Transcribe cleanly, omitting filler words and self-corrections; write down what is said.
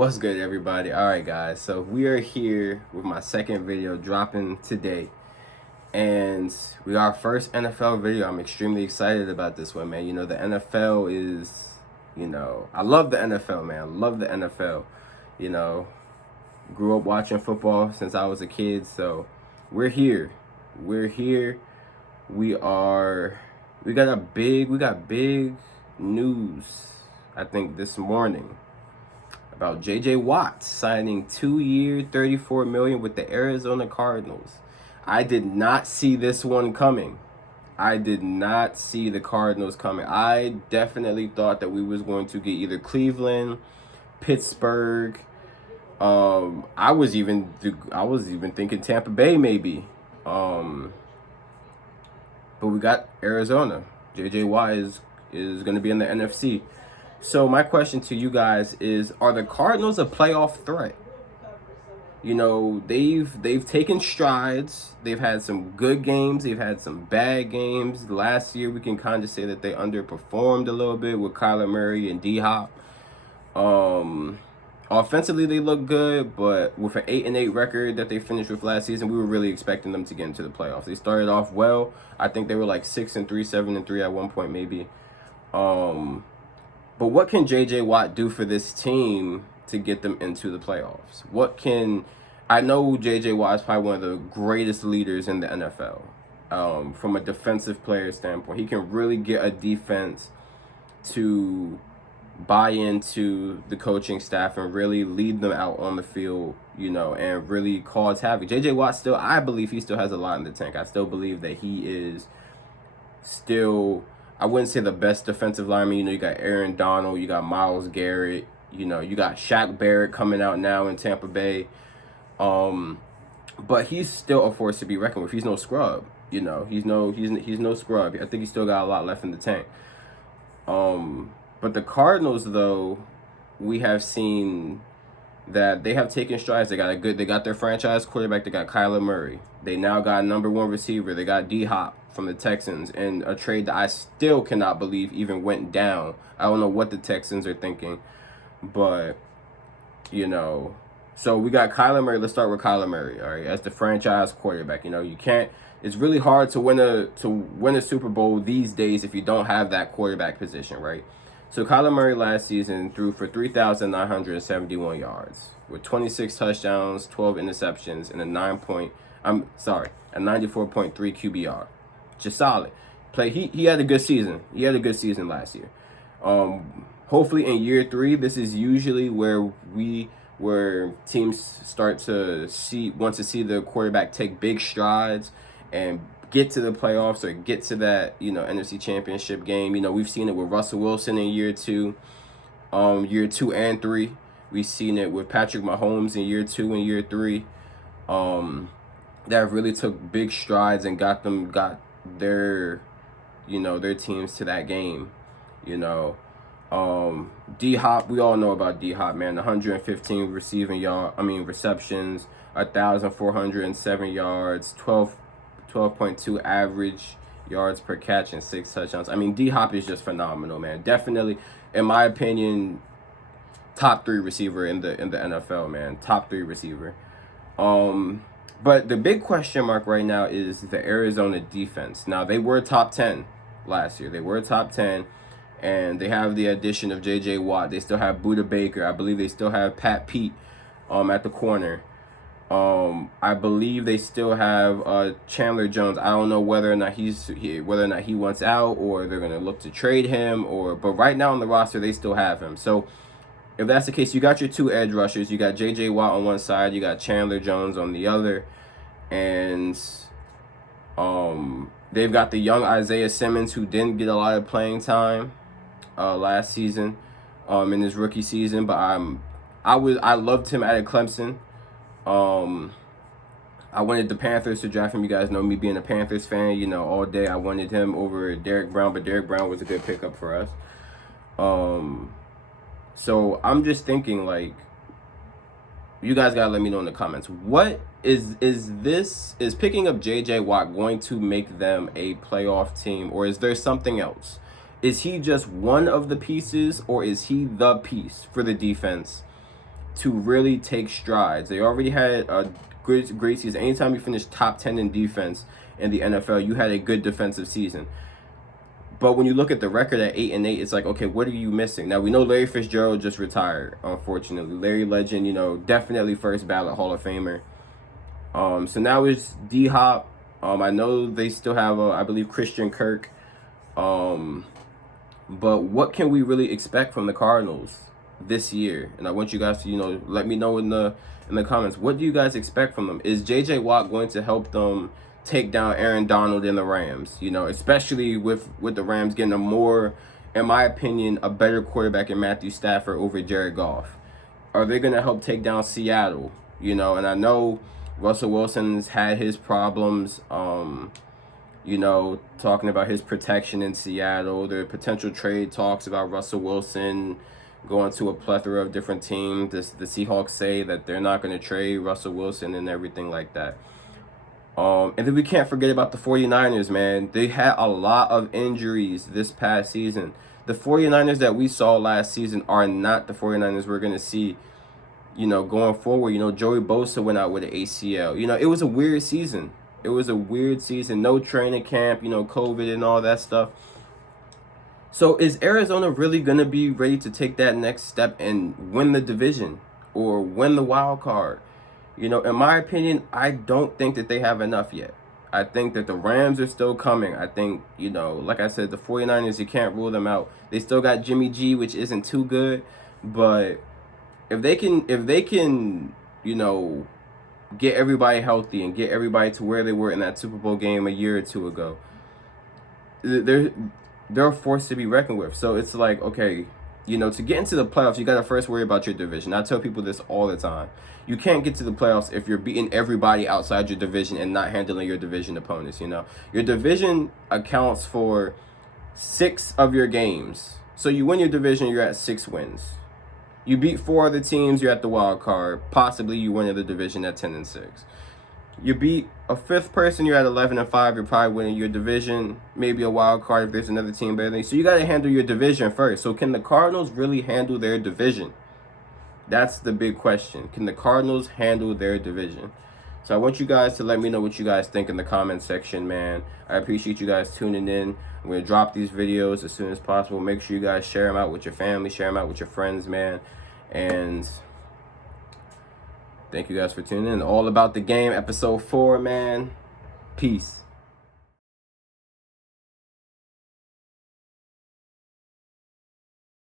What's good, everybody? All right, guys. So we are here with my second video dropping today, and we got our first NFL video. I'm extremely excited about this one, man. The NFL is, I love the NFL, man. I love the NFL. You know, Grew up watching football since I was a kid, so we're here. We're here. We are. We got big news. I think this morning about J.J. Watt signing 2-year, $34 million with the Arizona Cardinals. I did not see this one coming. I did not see the Cardinals coming. I definitely thought that we was going to get either Cleveland, Pittsburgh. I was even thinking Tampa Bay maybe. But we got Arizona. J.J. Watt is going to be in the NFC. So my question to you guys is, are the Cardinals a playoff threat? They've taken strides. They've had some good games. They've had some bad games. Last year, we can kind of say that they underperformed a little bit with Kyler Murray and D-Hop. Offensively, they look good, but with an 8-8 record that they finished with last season, we were really expecting them to get into the playoffs. They started off well. I think they were like 6-3, 7-3 at one point, maybe. But what can J.J. Watt do for this team to get them into the playoffs? I know J.J. Watt is probably one of the greatest leaders in the NFL. From a defensive player standpoint, he can really get a defense to buy into the coaching staff and really lead them out on the field, and really cause havoc. J.J. Watt I believe he still has a lot in the tank. I still believe that he is still, I wouldn't say the best defensive lineman. You got Aaron Donald, you got Myles Garrett, you got Shaq Barrett coming out now in Tampa Bay. But he's still a force to be reckoned with. He's no scrub. He's no scrub. I think he's still got a lot left in the tank. But the Cardinals, though, we have seen that they have taken strides. They got their franchise quarterback. They got Kyler Murray. They now got number one receiver. They got D-Hop from the Texans, and a trade that I still cannot believe even went down. I don't know what the Texans are thinking, but so we got Kyler Murray. Let's start with Kyler Murray, all right, as the franchise quarterback. You can't. It's really hard to win a Super Bowl these days if you don't have that quarterback position, right? So Kyler Murray last season threw for 3,971 yards with 26 touchdowns, 12 interceptions, and a 94.3 QBR. Just solid play. He had a good season. He had a good season last year. Hopefully in year 3, this is usually where teams start to want to see the quarterback take big strides and get to the playoffs or get to that, NFC Championship game. We've seen it with Russell Wilson in year 2 and 3. We've seen it with Patrick Mahomes in year 2 and year 3. That really took big strides and got their teams to that game. D-Hop, we all know about D-Hop, man. 115 receptions, 1,407 yards, 12.2 average yards per catch, and 6 touchdowns. D-Hop is just phenomenal, man. Definitely, in my opinion, top 3 receiver in the NFL, man. Top 3 receiver. But the big question mark right now is the Arizona defense. Now, they were top 10 last year. They were top 10, and they have the addition of J.J. Watt. They still have Budda Baker. I believe they still have Pat Pete at the corner. I believe they still have Chandler Jones. I don't know whether or not he wants out, or they're gonna look to trade him, but right now on the roster they still have him. So if that's the case, you got your 2 edge rushers. You got J.J. Watt on one side. You got Chandler Jones on the other, and they've got the young Isaiah Simmons, who didn't get a lot of playing time last season, in his rookie season. But I loved him out of Clemson. I wanted the Panthers to draft him. You guys know me being a Panthers fan. All day I wanted him over Derrick Brown, but Derrick Brown was a good pickup for us. So I'm just thinking, like, you guys gotta let me know in the comments. What is picking up J.J. Watt going to make them a playoff team, or is there something else? Is he just one of the pieces, or is he the piece for the defense to really take strides. They already had a great season. Anytime you finish top 10 in defense in the NFL, you had a good defensive season. But when you look at the record at 8-8, it's like, okay, what are you missing? Now we know Larry Fitzgerald just retired, unfortunately. Larry Legend, you know, definitely first ballot Hall of Famer. So now it's D Hop. I know they still have I believe Christian Kirk. But what can we really expect from the Cardinals this year? And I want you guys to, you know, let me know in the comments. What do you guys expect from them? Is JJ Watt going to help them take down Aaron Donald and the Rams? You know, especially with the Rams getting a more, in my opinion, a better quarterback in Matthew Stafford over Jared Goff. Are they going to help take down Seattle? You know, and I know Russell Wilson's had his problems. You know, talking about his protection in Seattle, the potential trade talks about Russell Wilson going to a plethora of different teams. The Seahawks say that they're not going to trade Russell Wilson and everything like that. And then we can't forget about the 49ers, man. They had a lot of injuries this past season. The 49ers that we saw last season are not the 49ers we're going to see, you know, going forward. You know, Joey Bosa went out with an ACL. You know, it was a weird season. It was a weird season. No training camp, you know, COVID and all that stuff. So is Arizona really going to be ready to take that next step and win the division or win the wild card? You know, in my opinion, I don't think that they have enough yet. I think that the Rams are still coming. I think, you know, like I said, the 49ers, you can't rule them out. They still got Jimmy G, which isn't too good. But if they can, you know, get everybody healthy and get everybody to where they were in that Super Bowl game a year or two ago, they're a force to be reckoned with. So it's like, okay, you know, to get into the playoffs, you got to first worry about your division. I tell people this all the time. You can't get to the playoffs if you're beating everybody outside your division and not handling your division opponents, you know. Your division accounts for 6 of your games. So you win your division, you're at 6 wins. You beat 4 other teams, you're at the wild card. Possibly you win the division at 10-6. You beat a 5th person, you're at 11-5. You're probably winning your division, maybe a wild card if there's another team better than you. So you got to handle your division first. So can the Cardinals really handle their division? That's the big question. Can the Cardinals handle their division? So I want you guys to let me know what you guys think in the comment section, man. I appreciate you guys tuning in. I'm going to drop these videos as soon as possible. Make sure you guys share them out with your family, share them out with your friends, man. And thank you guys for tuning in. All About the Game, episode 4, man. Peace.